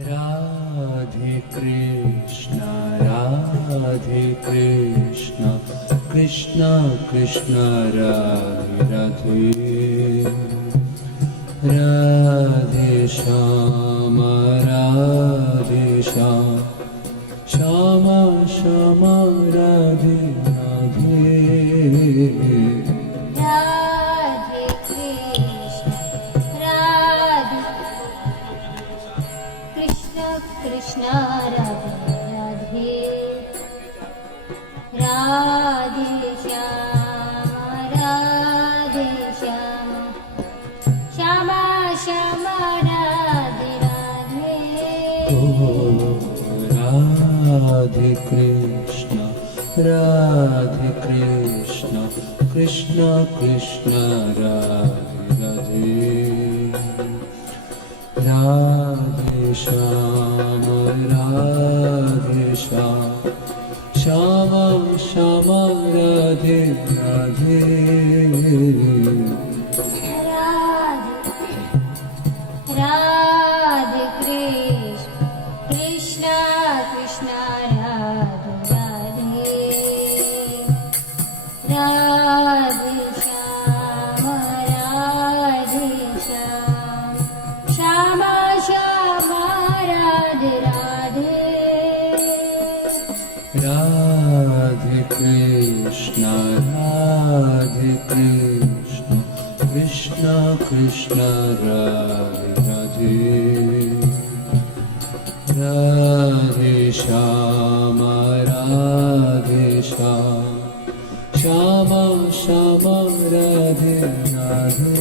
Radhe Krishna Krishna Krishna Radhe Radhe Radhe Shyam Shyam Shyam Radhe Radhe Radhe Krishna Radhe Krishna Krishna Radhe Radhe Radhe Shyam Shyam Shyam Radhe Radhe O Radhe Krishna Krishna Krishna Radhe Radhe Radhe Shyam Shyam Shyam Radhe Radhe Radhe Krishna Krishna Krishna Radhe Radhe Radhe Shyam Shyam Shyam Radhe Radhe Radhe Krishna Krishna Krishna Radhe Radhe Shyam Shyam Shyam Radhe Radhe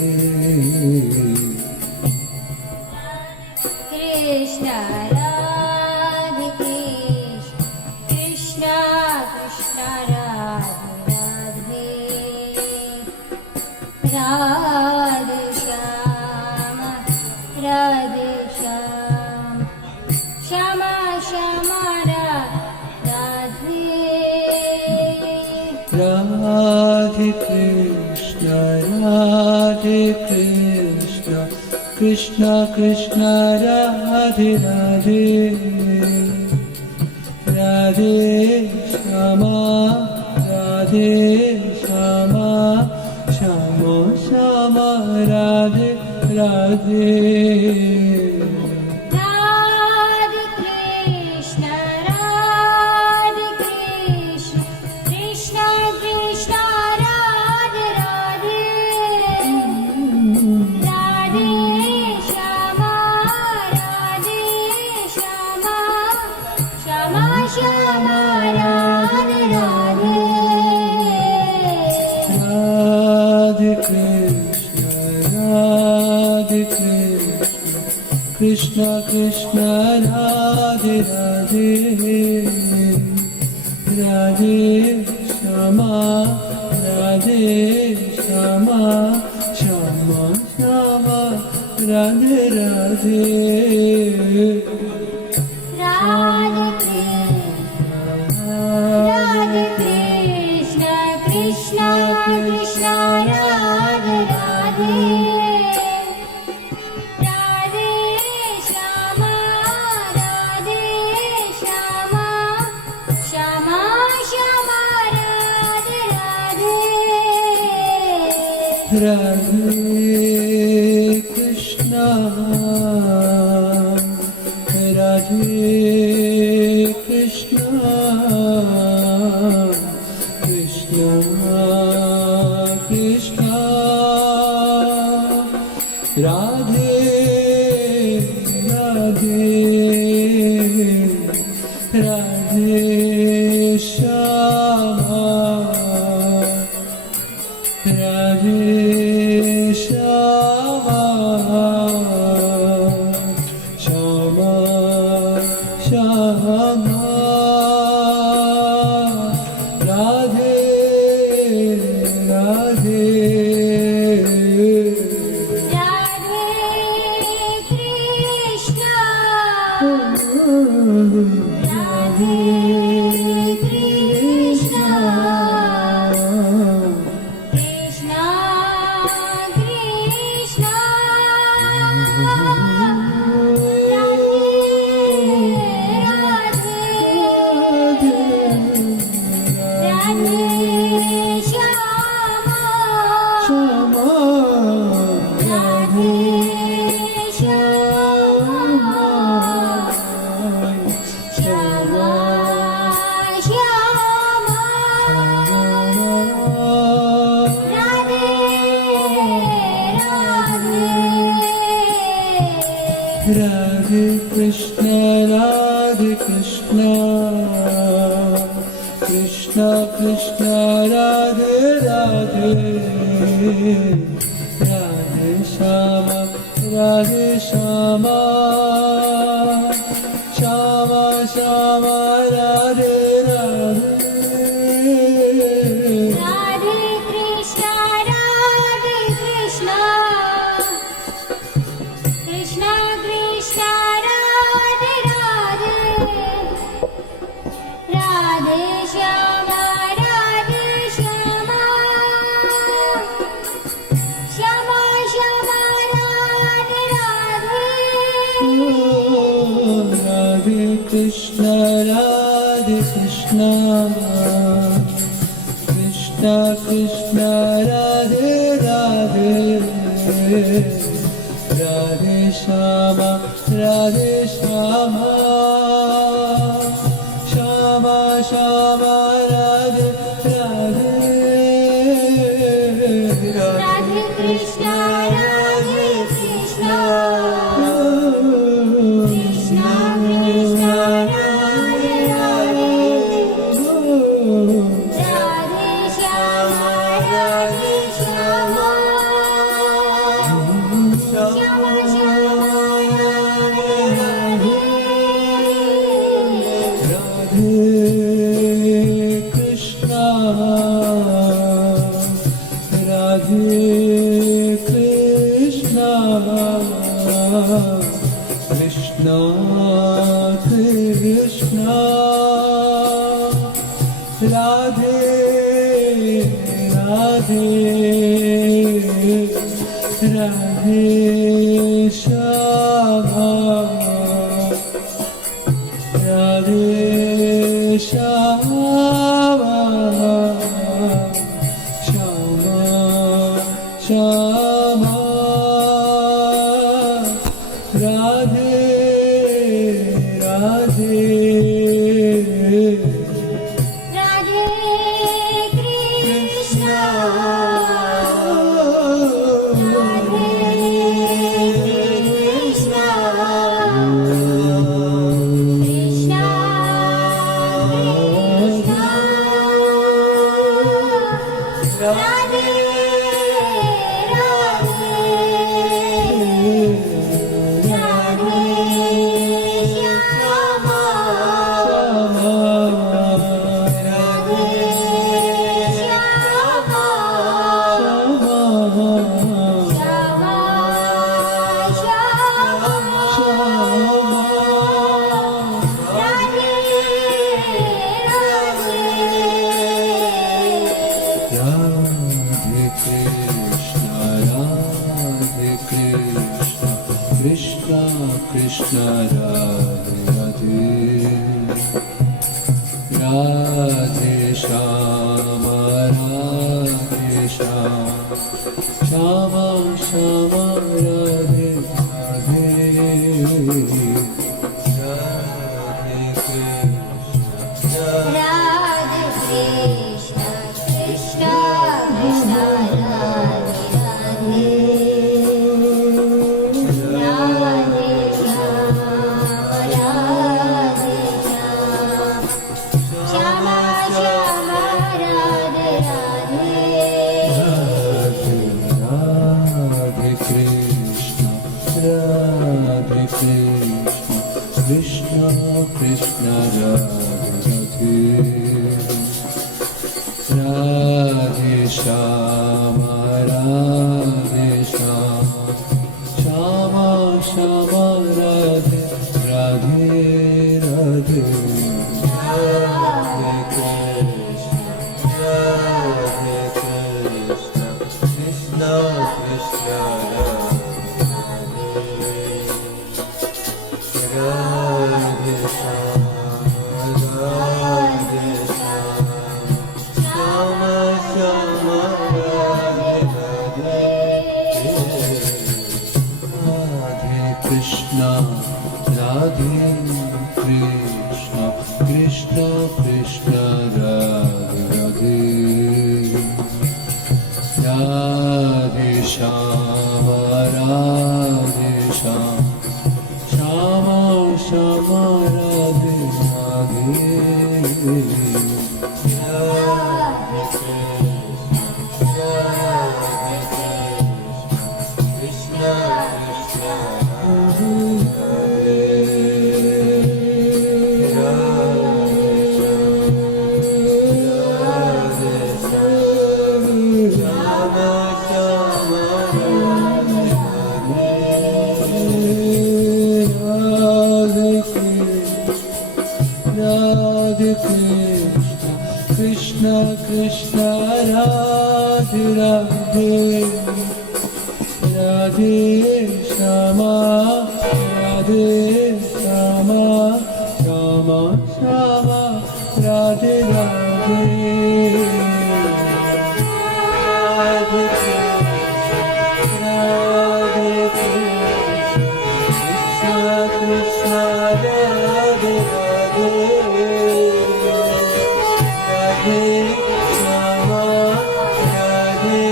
Krishna Radhe Krishna Krishna Radhe Radhe Shyam Shyam Shyam Radhe Radhe Krishna Krishna Krishna Radhe Radhe Radhe Shyam Shyam Shyam Radhe Radhe Radhe Krishna Krishna Krishna Radhe Radhe Radhe Shyam Shyam Shyam Radhe Radhe Radhe Krishna Krishna Radhe Radhe Radhe Shyam Shyam Shyam Radhe Radhe Radhe Krishna Krishna Krishna Radhe Radhe Radhe Shyam Shyam Shyam Radhe Radhe Radhe Krishna Krishna Krishna Radhe Radhe Shyam Radhe Shyam Shyam Shyam Radhe Radhe Radhe Krishna Radhe Krishna Krishna Krishna Radhe Krishna, Radhe Krishna, Krishna Krishna, Radhe Radhe, Radhe Shama, Radhe Shama, Shama Shama, Radhe Radhe. Radhe Krishna, Radhe Krishna, Krishna Krishna, Radhe Radhe, Radhe Shama, Radhe Shama, Shama Shama, Radhe Radhe. Radhe Krishna, Radhe Krishna, Krishna Krishna, Radhe Radhe, Radhe Shama, Radhe Shama, Shama Shama, Radhe Radhe. Radhe Krishna, Radhe Krishna, Krishna Krishna, Radhe Radhe, Radhe Shama, Radhe Shama, Shama Shama, Radhe Radhe. Radhe Krishna, Radhe Krishna, Krishna Krishna, Radhe Radhe, Radhe Shama, Radhe Shama, Shama Shama, Radhe Radhe. Radhe Krishna, Radhe Krishna, Krishna Krishna, Radhe Radhe, Radhe Shama, Radhe Shama, Shama Shama, Radhe Radhe. Radhe Krishna, Krishna Krishna, Radhe Radhe, Radhe Shama, Radhe Shama, Shama Shama, Radhe Radhe, Radhe Krishna, Radhe Krishna, Krishna Krishna, Radhe Radhe, Radhe Shama, Radhe Shama, Shama Shama, Radhe Radhe. Radhe Krishna, Radhe Krishna, Krishna Krishna, Radhe Radhe, Radhe Shama, Radhe Shama, Shama Shama, Radhe Radhe, Radhe Radhe Krishna, Radhe Krishna, Krishna Krishna, Radhe Shama, Radhe Shama, Shama Radhe Radhe Krishna, Radhe Krishna, Krishna Krishna, Radhe Radhe, Radhe Shama, Radhe Shama, Krishna Radhe Radhe Radhe Shama Radhe Shama Shama Shama Radhe Radhe Radhe Radhe Krishna Krishna Radhe Radhe Radhe Shama Radhe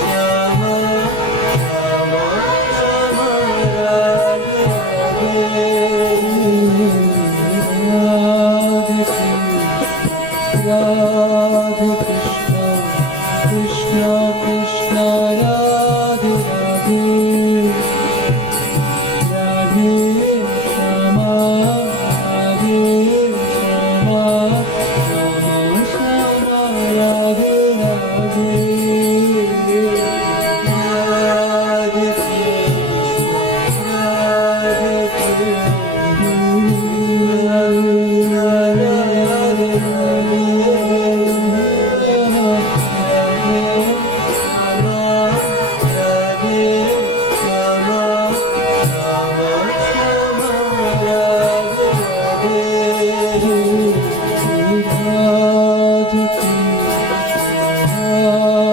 Shama Shama Shama Radhe Radhe Radhe Krishna Krishna Krishna Radhe Radhe Radhe Shama Radhe Shama Shama Shama Radhe Radhe Radhe Krishna Radhe Krishna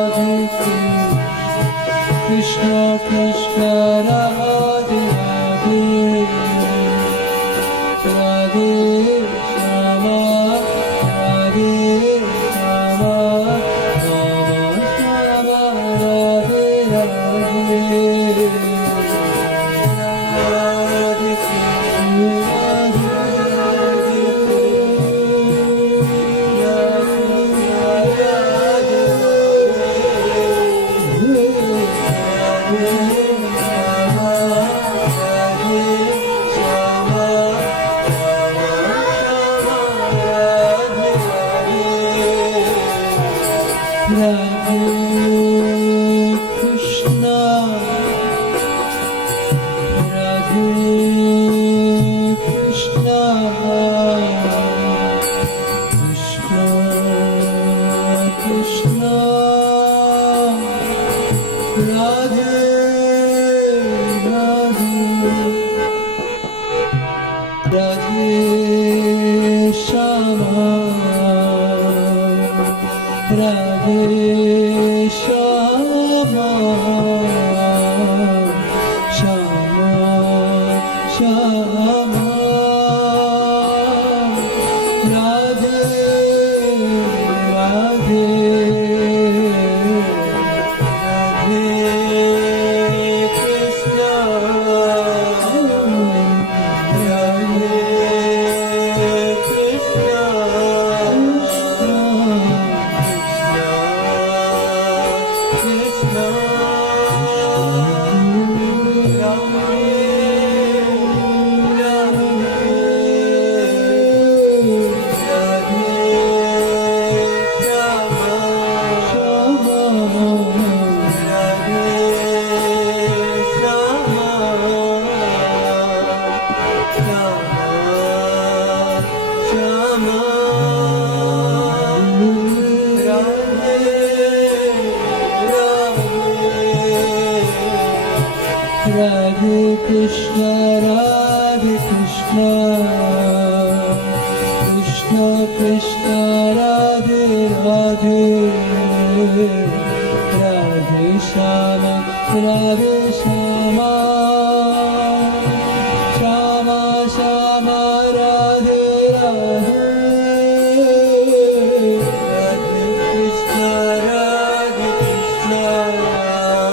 Radhe Krishna Krishna Radhe Radhe Radhe Shama Radhe Shama Shama Shama Radhe Radhe Radhe Radhe Krishna Radhe Krishna Krishna Krishna Radhe Radhe Radhe Shama Radhe Shama Shama Shama Radhe Radhe Radhe Krishna Radhe Krishna Krishna Radhe Krishna Radhe Krishna Krishna Krishna Radhe Radhe Radhe Shama Radhe Shama Shama Shama Radhe Radhe Radhe Krishna Radhe Krishna Radhe